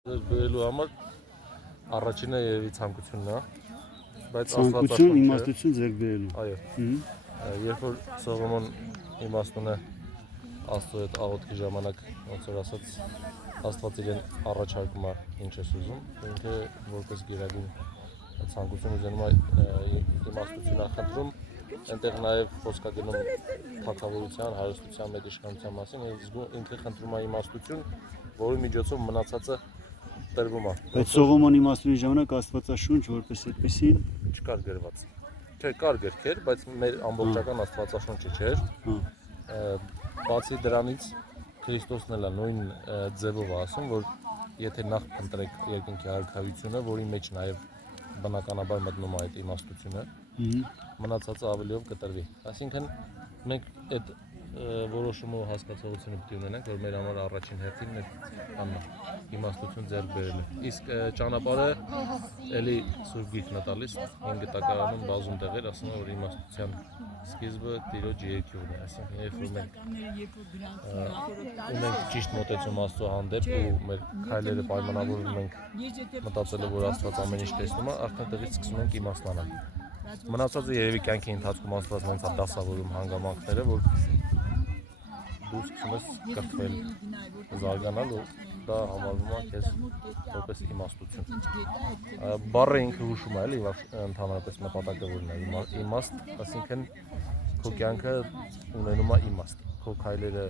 Բերելու համար առաջինը երևի ցանկությունն է, բայց ցանկություն իմաստություն ձեռք բերելու։ Այո։ Երբ որ Սողոմոն իմաստուն է Աստծո հետ աղոթքի ժամանակ, ոնց որ ասած, Աստված իրեն առաջարկում է ինչ է ուզում, ինքը որպես գերագույն ցանկություն ուզում է իմաստություն ախնդրում, այնտեղ նաև խոսք է գնում թագավորության, հարստության մեջ իշխանության մասին, ինքը խնդրում է իմաստություն, որի միջոցով մնացածը տրվում է։ Բայց Սողոմոնի իմաստունի ժամանակ Աստվածաշունչ որպես այդպեսին չկար գրված։ Չէ, կար գրքեր, բայց մեր ամբողջական Աստվածաշունչը չէր։ Բացի դրանից Քրիստոսն էլ է նույն ձևով ասում, որ եթե նախ փնտրեք երկնքի արքայությունը, որի մեջ նաև բնականաբար մտնում է այդ իմաստությունը, մնացածը ավելիով կտրվի։ Այսինքն մենք այդ որոշումը հասկացողությունը պետք է ունենանք, որ մեր համար առաջին հերթին այդ իմաստություն ձեռք բերելը։ Իսկ ճանապարհը էլի Սուրբ Գիրքն է տալիս 5 տակարանում բազում տեղեր ասում է, որ իմաստության սկիզբը Տիրոջ երկյուղն է, այսինքն երբ որ մենք ունենք ճիշտ մոտեցում Աստծո հանդեպ ու մեր քայլերը պայմանավորվում ենք մտածելով, որ Աստված ամեն ինչ տեսնում է, արդեն տեղից սկսում ենք իմաստանալ։ Մնացածը երևի կյանքի ընթացքում Աստված մենք է դասավորում հանգամանքները, որ դու սկսում ես կրթվել, զարգանալ ու դա համարվում է քեզ որպես իմաստություն։ Բառը ինքը հուշում է, էլի ընդհանրապես նպատակը որն է, իմաստ, այսինքն քո կյանքը ունենում է իմաստ, քո քայլերը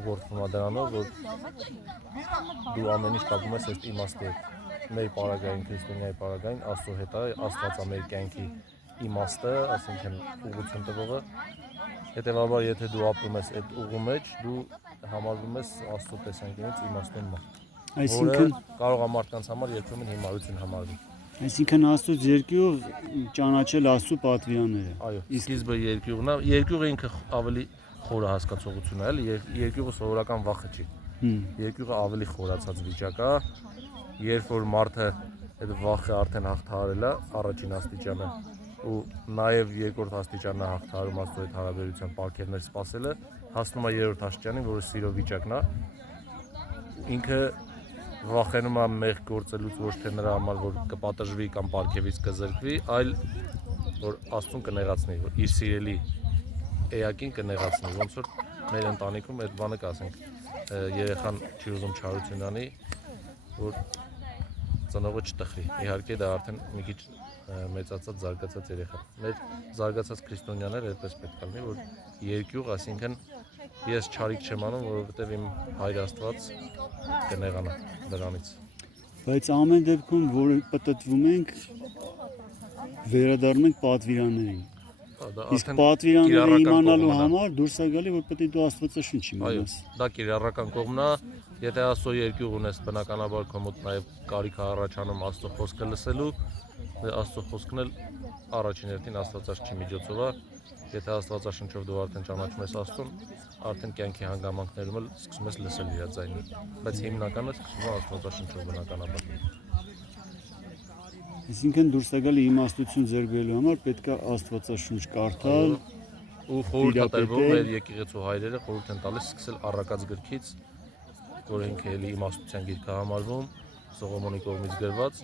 ուղղորդվում է դրանով, որ դու ամեն ինչ կապում ես այդ իմաստի հետ։ Մեր պարագային, քրիստոնյայի պարագային Աստծո հետ է, Աստված է մեր կյանքի իմաստը, այսինքն ուղղություն տվողը։ Հետևաբար, եթե դու ապրում ես այդ ուղու մեջ, դու համարվում ես Աստծո տեսանկյունից իմաստուն մարդ, որը կարող է մարդկանց համար երբեմն հիմարություն համարվի։ Այսինքն Աստծո երկյուղ ճանաչել Աստծո պատվիրանները։ Այո, սկիզբը երկյուղն է, երկյուղը ինքը ավելի խորը հասկացողություն է, էլի, երկյուղը սովորական վախը չի։ Երկյուղը ավելի խորացած վիճակ է, երբ որ մարդը այդ վախը արդեն հաղթահարել է, առաջին աստիճանը ու նաև երկրորդ աստիճանն է հաղթահարում Աստծո հետ հարաբերության պարգևներ սպասելը, հասնում է երրորդ աստիճանին, որը սիրո վիճակն է։ Ինքը վախենում է մեղք գործելուց ոչ թե նրա համար, որ կպատժվի կամ պարգևից կզրկվի, այլ որ Աստծուն կնեղացնի, որ իր սիրելի էակին կնեղացնի, ոնց որ մեր ընտանիքում այդ բանը կասենք, երեխան չի ուզում չարություն անի, որ ծնողը չտխրի։ Իհարկե դա արդեն մի քիչ մեծացած, զարգացած երեխա։ Մեր զարգացած քրիստոնյաները այդպես պետք է լինի, որ երկյուղ, այսինքն ես չարիք չեմ անում, որովհետև իմ Հայր Աստված կնեղանա դրանից։ Բայց ամեն դեպքում, որ պտտվում ենք, վերադառնում ենք պատվիրաններին։ Իսկ պատվիրանները իմանալու համար դուրս է գալի, որ պետք է դու Աստվածաշունչ իմանաս։ Դա կիրառական կողմն է, եթե Աստծո երկյուղ ունես, բնականաբար քո մոտ նաև կարիք է առաջանում Աստծո խոսքը լսելու, Աստծո խոսքն էլ առաջին հերթին Աստվածաշնչի միջոցով է, եթե Աստվածաշնչով դու արդեն ճանաչում ես Աստծուն, արդեն կյանքի հանգամանքներում էլ սկսում ես լսել իր ձայնը, բայց հիմնականը սկսում է Աստվածաշնչով բնականաբար։ Այսինքն դուրս է գալի իմաստություն ձեռք բերելու համար պետք է Աստվածաշունչ կարդալ ու խորհուրդ տրվում մեր եկեղեցու հայրերը խորհուրդ են տալիս սկսել առակած գրքից, որը ինքը էլի իմաստության գիրք է համարվում, Սողոմոնի կողմից գրված,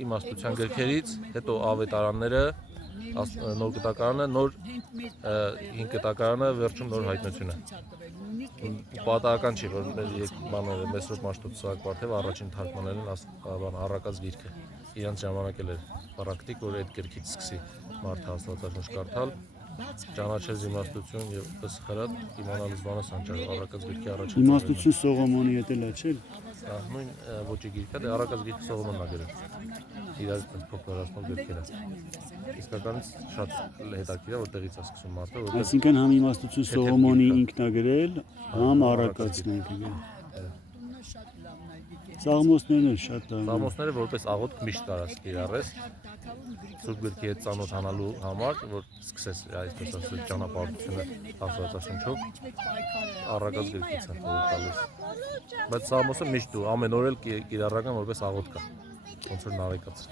իմաստության գրքերից, հետո ավետարանները, նոր կտակարանը, նոր 5 կտակարանը, վերջում նոր հայտնությունը։ Պատահական չի, որ Մեսրոպ Մաշտոց Սահակ Պարթևը առաջին թարգմանել են առակած գիրքը։ Իրանց ժամանակ էլ էր պրակտիկ, որ այդ գրքից սկսի մարդը Աստվածաշունչ կարդալ, ճանաչել իմաստություն եւ ըստ իմանալ զբանը սանջարը առակած գրքի առաջին։ Իմաստություն Սողոմոնի հետ էլ է, չէ՞։ Նույն ոճի գիրքը, դե առակած գիրքը Սողոմոնն է գրել։ Իրար փոփոխարացնող գրքերը։ Իսկականից շատ հետաքրքիր է, որ տեղից է սկսում մարդը, որտեղ այսինքն համ իմաստություն Սողոմոնի ինքն է գրել, համ առակածն է գրել։ Սաղմոսներն էլ շատ լավ։ Սաղմոսները որպես աղոթք միշտ կարաս կիրառես Սուրբ գրքի հետ ծանոթանալու համար, որ սկսես այսպես ասած ճանապարհությունը Աստվածաշունչով առակած գրքից է տալիս։ Բայց Սաղմոսը միշտ դու ամեն օր էլ կիրառական որպես աղոթք է, ոնց որ նարեկած։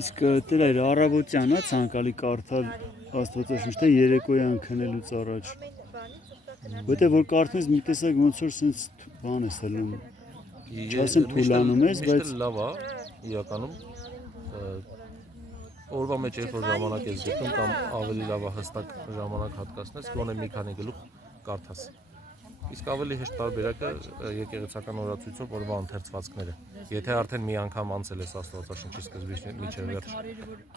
Իսկ դրա առավոտյան է ցանկալի կարդալ Աստվածաշունչ, թե երեկոյան քնելուց առաջ։ Որտեղ որ կարդես մի տեսակ ոնց որ sense բան է սելում։ Չասեմ թուլանում ես, բայց լավ է իրականում օրվա մեջ երբ որ ժամանակ ես գտնում կամ ավելի լավ է հստակ ժամանակ հատկացնես, գոնե մի քանի գլուխ կարդաս։ Իսկ ավելի հեշտ տարբերակը եկեղեցական օրացույցով օրվա ընթերցվածքները։ Եթե արդեն մի անգամ անցել ես Աստվածաշնչի սկզբից մինչև վերջ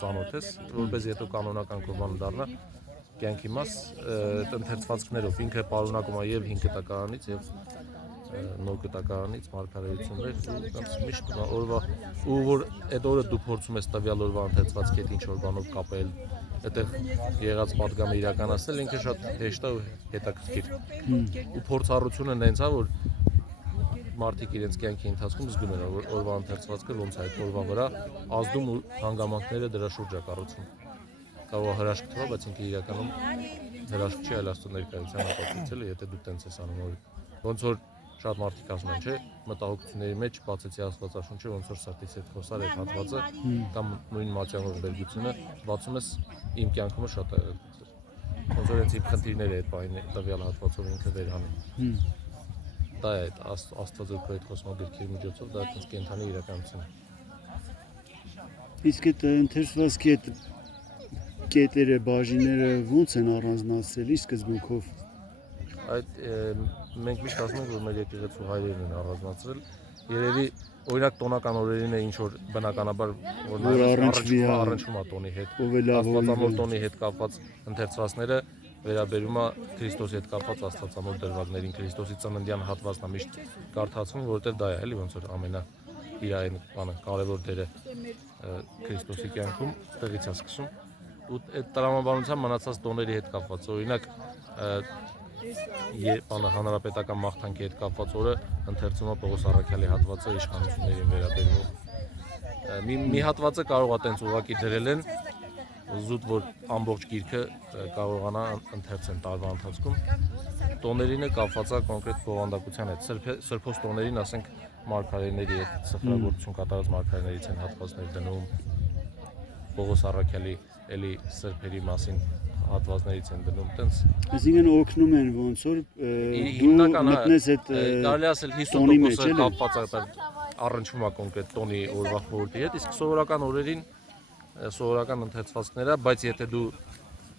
ծանոթ ես, որպես եթե կանոնական կուրբան դառնա, կյանքի մաս ընթերցվածքներով ինքը պարունակում է եւ 5 կտակարանից եւ նոր կտակարանից մարգարեություններ ու միշտ օրվա ու որ այդ օրը դու փորձում ես տվյալ օրվա ընթերցվածքի հետ ինչ որ բանով կապել, այդտեղ եղած պատգամը իրականացնել ինքը շատ հեշտ է ու հետաքրքիր։ Ու փորձառությունը նենց է որ մարդիկ իրենց կյանքի ընթացքում զգում են որ օրվա ընթերցվածքը ոնց է այդ օրվա վրա ազդում ու հանգամանքները դրա շուրջ է կառուցվում։ Կարող է հրաշք թվա, բայց ինքը իրականում հրաշք չի, այլ Աստծո ներկայության ապացույցել է, եթե դու տենց ես անում։ Ոնց որ շատ մարդիկ ասում են, չէ, մտահոգությունների մեջ բացեցի Աստվածաշունչը, ոնց որ սրտից հետ խոսար այդ հատվածը կամ նույն Մատթեոս վերլուծությունը բացում ես իմ կյանքում շատ է ոնց որ ինձ իմ խնդիրները այդ բանը տվյալ հատվածով ինքը վերհանում։ Դա է այդ Աստվածո այդ խոսմագրքի միջոցով դա այդպես կենթանի իրականություն է։ Իսկ այդ ընթերցվածքի այդ կետերը, բաժինները ո՞նց են առանձնացրել սկզբունքով։ Այդ մենք միշտ ասում ենք որ մեր եկեղեցու հայրերն են առանձնացրել երևի օրինակ տոնական օրերին է ինչ որ բնականաբար որ առնչվում է տոնի հետ աստվածամոր տոնի հետ կապված ընթերցվածները վերաբերում է Քրիստոսի հետ կապված աստվածամոր դրվագներին Քրիստոսի ծննդյան հատվածն է միշտ կարդացվում որտեղ դա է էլի ոնց որ ամենա իր այն բանը կարևոր դերը Քրիստոսի կյանքում տեղից է սկսում ու այդ տրամաբանության մնացած տոների հետ կապված օրինակ բանը հանրապետական մաղթանքի հետ կապված օրը ընթերցում է Պողոս Առաքյալի հատվածը իշխանություններին վերաբերող մի հատվածը կարող է տենց ուղղակի դրել են զուտ որ ամբողջ գիրքը կարողանա ընթերցեն տարվա ընթացքում տոներին է կապված է կոնկրետ բովանդակության հետ սրբոց տոներին ասենք մարգարեների հետ սխրագործություն կատարած մարգարեներից են հատվածներ դնում Պողոս Առաքյալի էլի սրբերի մասին հատվածներից են դնում տենց այսինքն օգնում են ոնց որ դու մտնես այդ կարելի ասել 50% կապված է առնչվում է կոնկրետ տոնի օրվա խորհրդի հետ իսկ սովորական օրերին սովորական ընթերցվածքները բայց եթե դու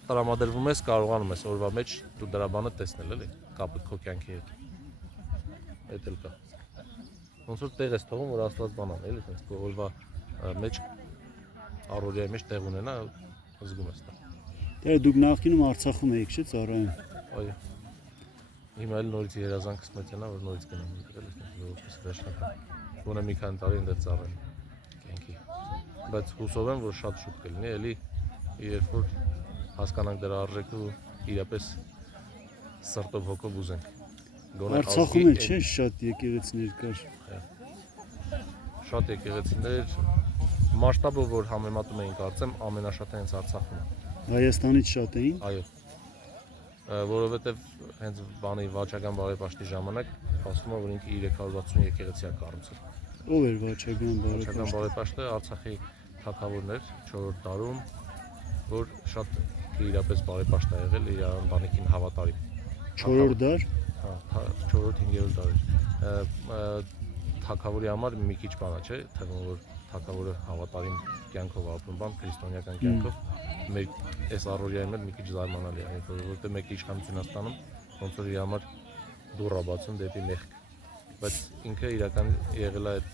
տրամադրվում ես կարողանում ես օրվա մեջ դու դրա բանը տեսնել էլի կապը քո կյանքի հետ այդ էլ կա ոնց որ տեղ ես թողում որ Աստված բան անի էլի տենց քո օրվա մեջ առօրյայի մեջ տեղ ունենա զգում ես դա Դե դուք նախկինում Արցախում էիք, չէ՞, ծառայում։ Այո։ Հիմա էլ նորից երազանքս մեծանա, որ նորից գնամ որպես վերջնական։ Գոնե մի քանի տարի այնտեղ ծառայեմ կյանքի։ Բայց հուսով եմ, որ շատ շուտ կլինի, էլի երբ որ հասկանանք դրա արժեքը ու իրապես սրտով հոգով ուզենք։ Արցախում էլ չէ՞ շատ եկեղեցիներ կար։ Շատ եկեղեցիներ մասշտաբով որ համեմատում էին կարծեմ ամենաշատը հենց Արցախում է։ Հայաստանից շատ էին։ Այո։ Որովհետև հենց բանի վաճական բարեպաշտի ժամանակ ասում է որ ինքը 360 եկեղեցի է կառուցել։ Ով էր վաճական բարեպաշտը։ Վաճական բարեպաշտը Արցախի թագավորներ 4-րդ դարում, որ շատ իրապես բարեպաշտ է եղել իր ընտանիքին հավատարիմ։ 4-րդ դար։ Հա, 4-5-րդ դար։ Թագավորի համար մի քիչ բան է, չէ՞, թվում որ թագավորը հավատարիմ կյանքով ապրում բան քրիստոնեական կյանքով մեր այս առօրյայի մեջ մի քիչ զարմանալի է որովհետև մեկը իշխանություն է ստանում ոնց որ իր համար դուռ է բացում դեպի մեղք բայց ինքը իրական եղել է այդ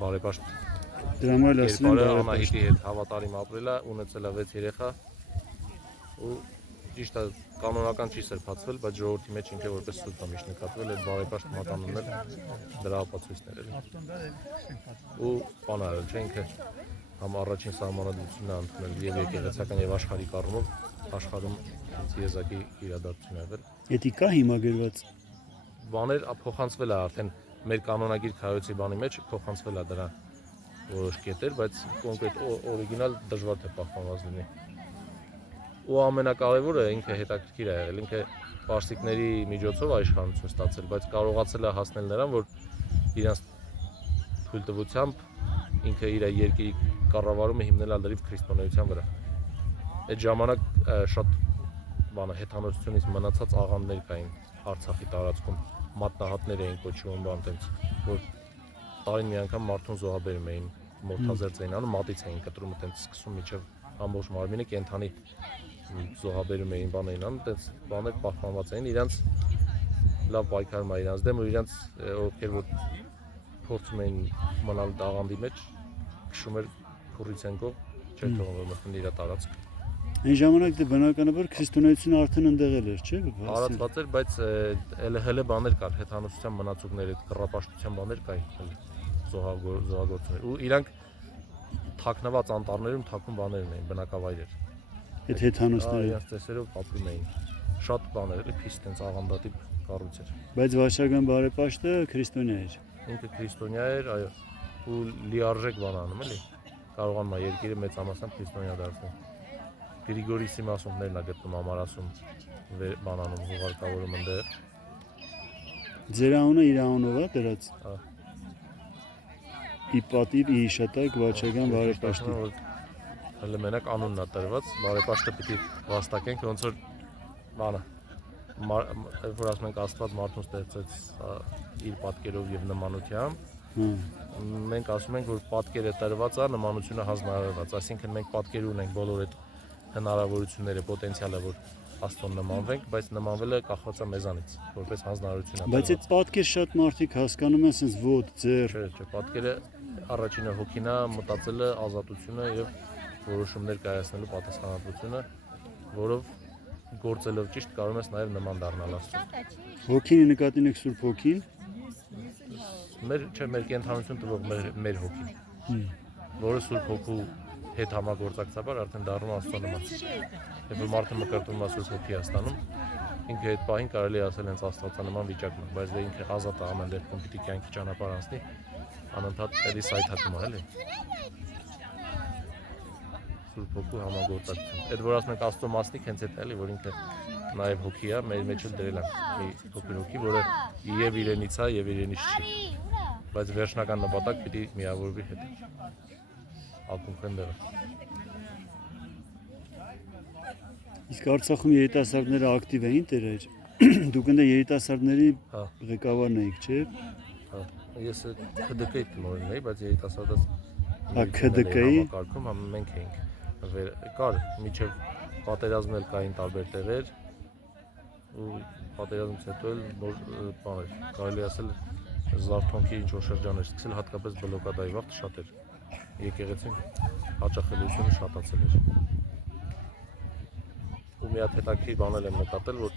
բարեպաշտ դրա համար ասում են Անահիտի հետ հավատարիմ ապրել է ունեցել է 6 երեխա ու ճիշտ է կանոնական չի սրբացվել բայց ժողովրդի մեջ ինքը որպես սուրբ է միշտ նկատվել այդ բարեպաշտ մականուններ դրա ապացույցներ էլի ու բան արել չէ ինքը համ առաջին սահմանադրությունն է ընդունել եւ եկեղեցական եւ աշխարհիկ առումով աշխարհում եզակի իրադարձություն է եղել։ Էդի կա հիմա գրված բաներ փոխանցվել է արդեն մեր կանոնագիր քայլոցի բանի մեջ փոխանցվել է դրա որոշ կետեր, բայց կոնկրետ օրիգինալ դժվար թե պահպանված լինի։ Ու ամենակարևորը ինքը հետաքրքիր է եղել, ինքը պարսիկների միջոցով իշխանություն ստացել, բայց կարողացել է հասնել նրան, որ իրենց թույլտվությամբ ինքը իր երկրի կառավարումը հիմնել է լրիվ քրիստոնեության վրա։ Այդ ժամանակ շատ բանը հեթանոսությունից մնացած աղանդներ կային Արցախի տարածքում, մատնահատներ էին կոչվում բան տենց, որ տարին մի անգամ մարդուն զոհաբերում էին, մորթազերծ էին անում, մատից էին կտրում, այտենց սկսում միջև ամբողջ մարմինը կենթանի զոհաբերում էին, բան էին անում, այտենց բաներ պահպանված էին, իրանց լավ պայքարում էր իրանց դեմ, ու իրանց ովքեր որ փորձում էին մնալ տաղանդի մեջ, քշում էր քուրիցենկով, չէր թողում որ մտնի իր տարածք։ Այն ժամանակ դե բնականաբար քրիստոնեությունը արդեն ընդեղել էր, չէ՞։ Արածված էր, բայց հələ բաներ կար, հեթանոսության մնացուկներ, այդ կռապաշտության բաներ կային, զոհագործություններ։ Ու իրանք թաքնված անտառներում թաքուն բաներ ունեին, բնակավայրեր։ Այդ հեթանոսները իրենց ծեսերով ապրում էին։ Շատ բաներ էլի, փիս տենց աղանդատիպ կառույց էր։ Բայց վարչական բարեպաշտը քրիստոնյա էր։ Ինքը քրիստոնյա էր, այո, ու լիարժեք բան անում էլի։ Կարողանում է երկիրը մեծամասամբ քրիստոնյա դարձնել։ Գրիգորիսի մասունքներն է գտնում ամարասում բանանում հուղարկավորում ընդեղ։ Ձեր անունը իր անունով է դրած։ Հա։ Ի պատիվ ի հիշատակ վարչական բարեպաշտի։ Հələ մենակ անունն է տրված, բարեպաշտը պիտի վաստակենք, ոնց որ բանը որ ասում ենք Աստված մարդուն ստեղծեց իր պատկերով եւ նմանությամբ, մենք ասում ենք որ պատկերը տրված է, նմանությունը հանձնարարված, այսինքն մենք պատկեր ունենք բոլոր այդ հնարավորությունները, պոտենցիալը, որ Աստծուն նմանվենք, բայց նմանվելը կախված է մեզանից, որպես հանձնարարություն է։ Բայց այդ պատկեր շատ մարդիկ հասկանում են sense ոտ, ձեր։ Չէ, պատկերը առաջինը հոգին է, մտածելը, ազատությունը եւ որոշումներ կայացնելու պատասխանատվությունը, որով գործելով ճիշտ կարող ես նաև նման դառնալ Աստծուն։ Հոգին նկատի ունեք Սուրբ Հոգին։ Մեր կենթանություն տվող մեր հոգին, որը Սուրբ Հոգու հետ համագործակցաբար արդեն դառնում Աստծո նման։ Երբ որ մարդը մկրտվում է Սուրբ Հոգի Աստանում, ինքը այդ պահին կարելի է ասել հենց աստվածանման վիճակն է, բայց դե ինքը ազատ է ամեն դեպքում պիտի կյանքի ճանապարհ անցնի, անընդհատ էլի սայթակում է, էլի։ Սուրբ Հոգու համագործակցություն։ Այդ որ ասում ենք Աստծո մասնիկ հենց այդ էլի, որ ինքը նաև հոգի է, մեր մեջ էլ դրել է մի փոքր հոգի, որը եւ իրենից է եւ իրենից չի։ Բայց վերջնական նպատակ պիտի միավորվի հետ։ Ակունքն դեռ։ Իսկ Արցախում երիտասարդները ակտիվ էին տերեր։ Դուք ընդ երիտասարդների ղեկավարն եք, չէ՞։ Հա, ես ՔԴԿ-ի տնօրենն էի, բայց երիտասարդաց ՔԴԿ-ի կարգում մենք էինք։ Կար միջև պատերազմն էլ կային տարբեր տեղեր ու պատերազմից հետո էլ նոր բաներ, կարելի ասել զարթոնքի ինչ որ շրջան էր սկսել, հատկապես բլոկադայի վաղ շատ էր։ Եկեղեցին հաճախելիությունը շատացել էր։ Ու մի հատ հետաքրքիր բան եմ նկատել, որ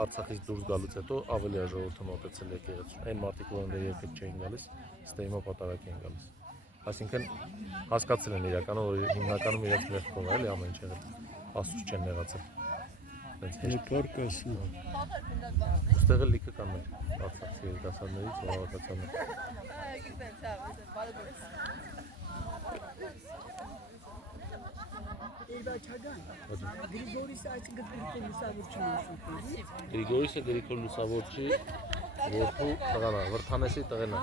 Արցախից դուրս գալուց հետո ավելի է ժողովուրդը մոտեցել եկեղեցուն։ Այն մարդիկ, որոնք երբեք չէին գալիս, ստեյմո պատարակ էին գալիս։ Այսինքն հասկացել են իրականում, որ հիմնականում իրենց մեղքով է, էլի ամեն ինչ եղել։ Աստծուց չեն նեղացել։ Հենց Պարկ ասում։ Այստեղ էլ լիքը կան մեր Արցախի երիտասարդներից հավաքածաններ։ Գրիգորիսը Գրիգոր Լուսավորչի որդու տղան է, Վրթանեսի տղեն է։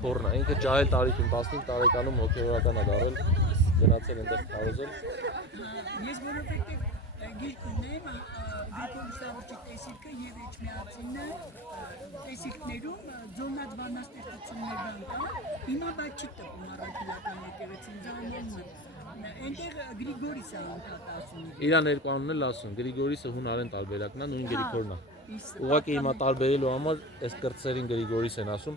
Թորն է, ինքը ջահել տարիքում 15 տարեկանում հոգևորական է դառել, գնացել այնտեղ քարոզել։ Ես որովհետև գիրք ունեմ Գրիգոր Լուսավորչի տեսիլքը եւ Էջմիածինը տեսիլքներում ձոնած բանաստեղծություններ կան։ Հիմա բայց չի տպում առաքելական եկեղեցին ձայնելն է։ Այնտեղ Գրիգորիսը ասում։ Իրան երկու անունն էլ ասում, Գրիգորիսը հունարեն տարբերակն է, նույն Գրիգորն է։ Ուղղակի հիմա տարբերելու համար այս կրտսերին Գրիգորիս են ասում,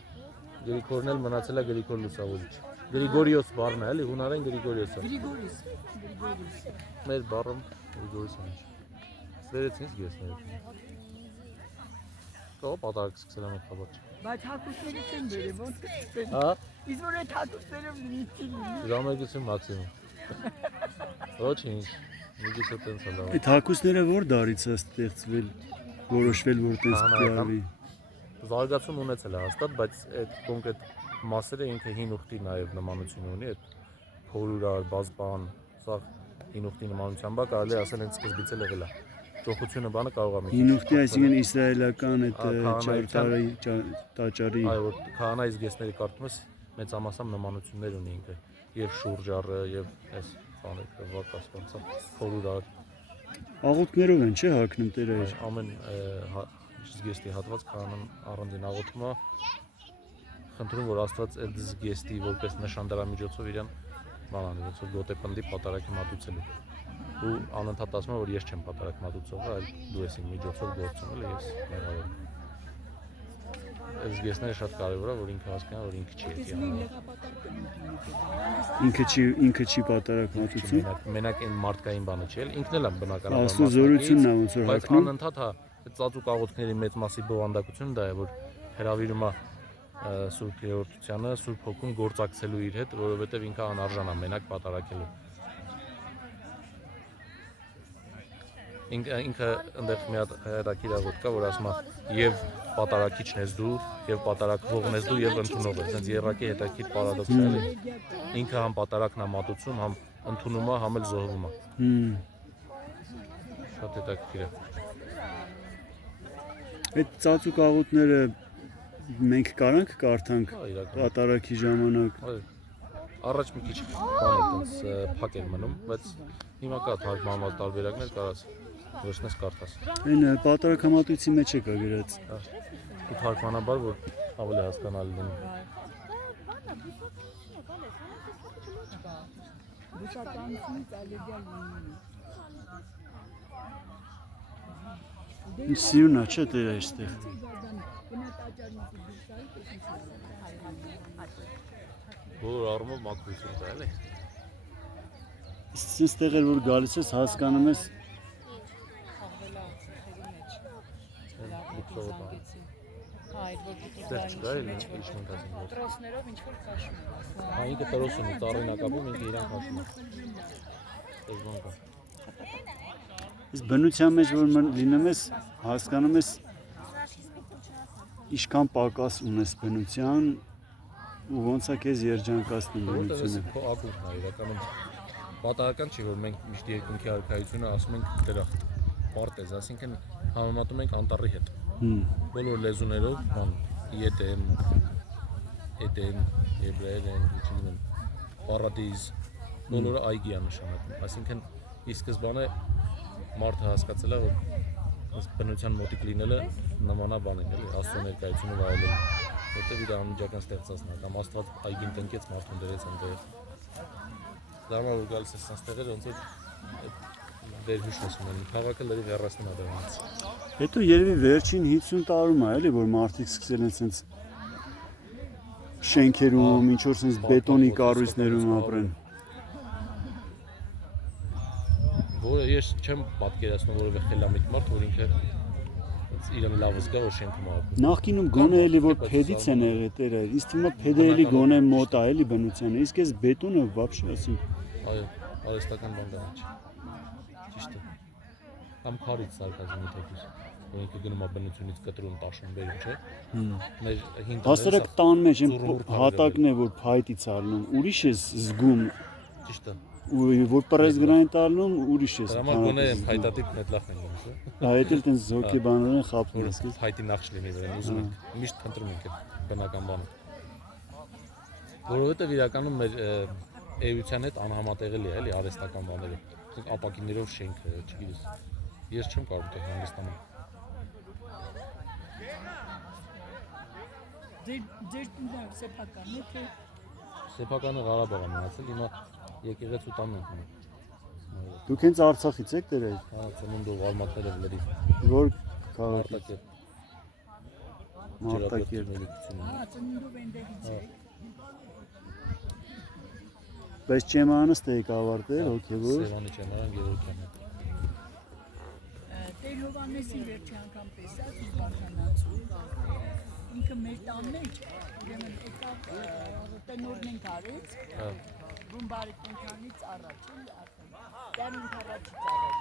Գրիգորն էլ մնացել է Գրիգոր Լուսավորիչ։ Գրիգորիոս բառն է, էլի հունարեն Գրիգորիոսը։ Գրիգորիս։ Մեր բառը Գրիգորիսն է։ Սերեցինս գեսներ։ Կա պատարակ սկսել եմ խաբաչ։ Բայց հատուցները չեն բերել, ոնց կստեն։ Հա։ Իսկ որ այդ հատուցները լիցին։ Ժամերգություն մաքսիմում։ Ոչինչ։ Միգիսը տենց է լավ։ Այդ հակուսները որ դարից է ստեղծվել, որոշվել որ տես պիտի Զարգացում ունեցել է հաստատ, բայց այդ կոնկրետ մասերը ինքը հին ուխտի նաև նմանություն ունի, այդ փորուրար, բազբան, սա հին ուխտի նմանությամբ է, կարելի ասել հենց սկզբից էլ եղել է։ Ճոխությունը բանը կարող է մի հին ուխտի, այսինքն իսրայելական այդ տաճարի այո, քահանայի զգեստների կարդում ես մեծամասամբ նմանություններ ունի ինքը, եւ շուրջառը, եւ այս բաները վակ ասվածա, փորուրար։ Աղոթքներով են, չէ՞ հագնում տերեր։ Ամեն զգեստի հատված քահանան առանձին աղոթում է, խնդրում որ Աստված այդ զգեստի որպես նշան դրա միջոցով իրան բանանի, ոնց որ գոտե պնդի պատարակը մատուցելու։ Ու անընդհատ ասում եմ որ ես չեմ պատարակ մատուցողը, այլ դու ես իմ միջոցով գործում, էլի ես մեղավոր եմ։ Այս զգեստները շատ կարևոր է, որ ինքը հասկանա, որ ինքը չի էդի անում։ Ինքը չի պատարակ մատուցում։ Մենակ այն մարդկային բանը չի, էլ ինքն էլ է բնականաբար։ Աստծո զորությունն է ոնց որ բայց հագնում։ անընդհատ հա ծածուկ աղոթքների մեծ մասի բովանդակությունը դա է, որ հրավիրում է Սուրբ Երրորդությանը, Սուրբ Հոգուն գործակցելու իր հետ, որովհետև ինքը անարժան է մենակ պատարակելու։ Ինքը այնտեղ մի հատ հետաքրքիր աղոթք կա, որ ասում է եւ պատարակիչն ես դու, եւ պատարակվողն ես դու, եւ ընդունող ես։ Հենց երրակի հետաքրքիր պարադոքս է, էլի։ Ինքը համ պատարակն է մատուցում, համ ընդունում է, համ էլ զոհվում է։ Շատ հետաքրքիր է։ Այդ ծածուկ աղոթները մենք կարանք կարդանք պատարակի ժամանակ։ Առաջ մի քիչ բան այդպես փակ էր մնում, բայց հիմա կա թարգմանված տարբերակներ, կարաս վերջնես կարդաս։ Այն պատարակամատույցի մեջ է կա գրած։ Ու թարգմանաբար որ ավելի հասկանալի լինի։ Բուսականությունից ալեգալ լինի։ Սիրունա չէ դեր այստեղ։ Բոլոր առումով մաքրություն կա, էլի։ Այստեղ էլ որ գալիս ես հասկանում ես Այդ որ դուք Դեռ չկա էլ ինչ մտածում ես։ տրոսներով ինչ որ քաշում ես։ Հա ինքը տրոս ունի, ծառին ակապում ինքը իրան քաշում է։ Այս բան կա։ Այս բնության մեջ որ լինում ես հասկանում ես ինչքան պակաս ունես բնության ու ոնց է քեզ երջանկացնում բնությունը։ Քո ակունքն է իրականում պատահական չի որ մենք միշտ երկնքի արքայությունը ասում ենք դրա պարտեզ, ասինքն համեմատում ենք անտառի հետ։ Բոլոր լեզուներով, բան, Եդեն, Եբրայերեն, չգիտեմ, Պարադիզ, բոլորը այգի է նշանակում։ Այսինքն ի սկզբանե մարդը հասկացել է որ բնության մոտիկ լինելը նման է բանին, էլի, Աստծո ներկայությունը վայելել, որտեղ իր անմիջական ստեղծածն է, կամ Աստված այգին տնկեց մարդուն դրեց այնտեղ։ Դա որ գալիս է ստեղել ոնց որ վերհուշ ասում են, քաղաքը լրիվ հեռացնում է դրանից։ Հետո երևի վերջին 50 տարում է, էլի, որ մարդիկ սկսել են սենց շենքերում, ինչ որ սենց բետոնի կառույցներում ապրեն։ Որը ես չեմ պատկերացնում որևէ խելամիտ մարդ, որ ինքը իրեն լավ զգա որ շենքում ապրում։ Նախկինում գոնե էլի որ փեդից են եղել տերը, իսկ թվում է փեդը էլի գոնե մոտ է էլի բնությանը, իսկ այս բետոնը вообще ասին։ Այո, արհեստական բան դա չէ։ Ճիշտ է։ Կամ քարից սարքած մի թեփուս, որ ինքը գնում է բնությունից կտրում տաշում բերում, չէ։ Մեր հին Հասարակ տան մեջ այն հատակն է որ փայտից առնում, ուրիշ է զգում։ Ճիշտ է։ Ու որ պրես գրանին տալնում ուրիշ է։ Դրա համար գոնե փայտատիպ մեդլախ են գոնե, չէ։ Այդ էլ տենց զոկեբաներն խապում Որ են։ փայտի նախշ լինի վրան, ուզում ենք միշտ փնտրում ենք այդ բնական բանը։ Որովհետև իրականում մեր էության հետ անհամատեղելի է, էլի արհեստական բաները։ Ապակիներով շենքը, չգիտես։ Ես չեմ կարող դեռ հանգստանալ։ Ձեր տունը սեփական է թե Սեփականը Ղարաբաղ է մնացել, հիմա եկեղեցու տանն ենք մնում։ Դուք հենց Արցախից եք դեր այդ։ Հա, ծնունդով արմատներով լրիվ։ Որ քաղաքի Մարտակերտ։ ծնունդով այնտեղից է։ Բայց ճեմանը ստեյք ավարտել, հոգևոր։ Սևանի ճեմարան Գևորգյան։ Տեր Հովհաննեսին վերջի անգամ տեսած ու բարձրանացու ինքը մեր տան մեջ ուրեմն եկավ տնօրեն կարեց ռումբարի տնքանից առաջ էլ արդեն դեռ ինքառաջից առաջ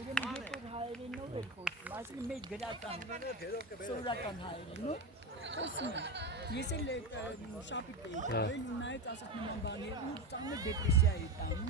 ուրեմն երբ որ հայերենով էր խոսում այսինքն մեր գրական սովորական հայերենով խոսում է ես էլ շապիտ էի կարել ու նայեց ասած նման բաներ ու ծանր դեպրեսիա էի տանում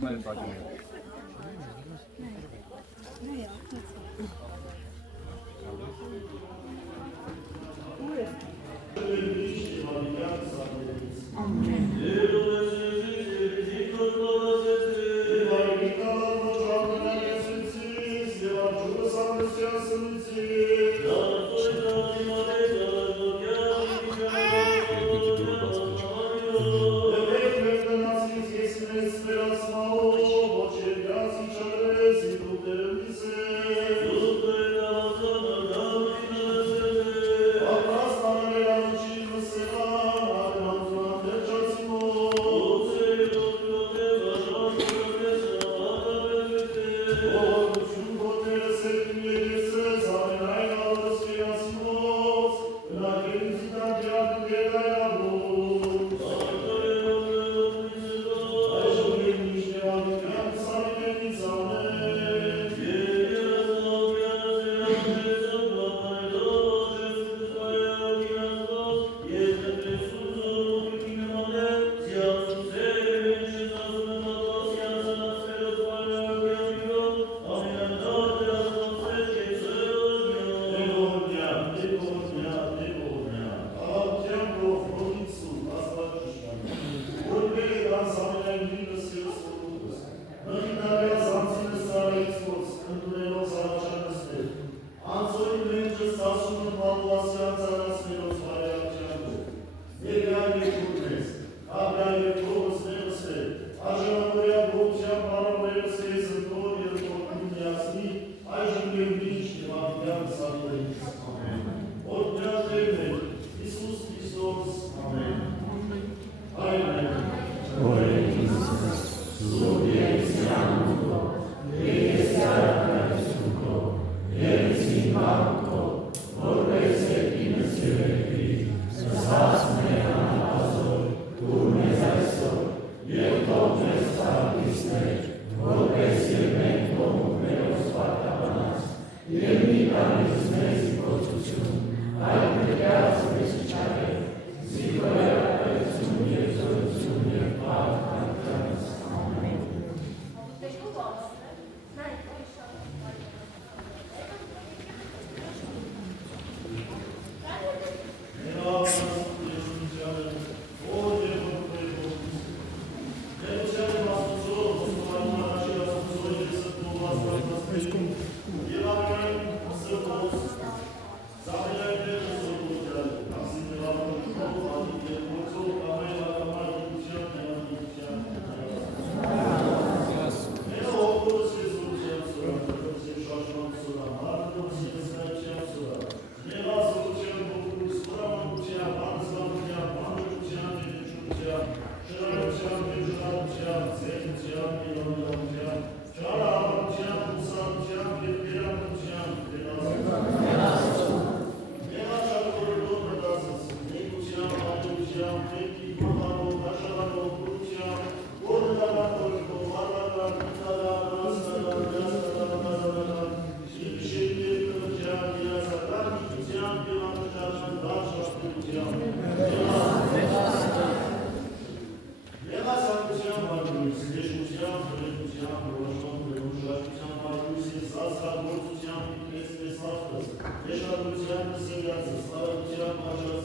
Ես շնորհակալություն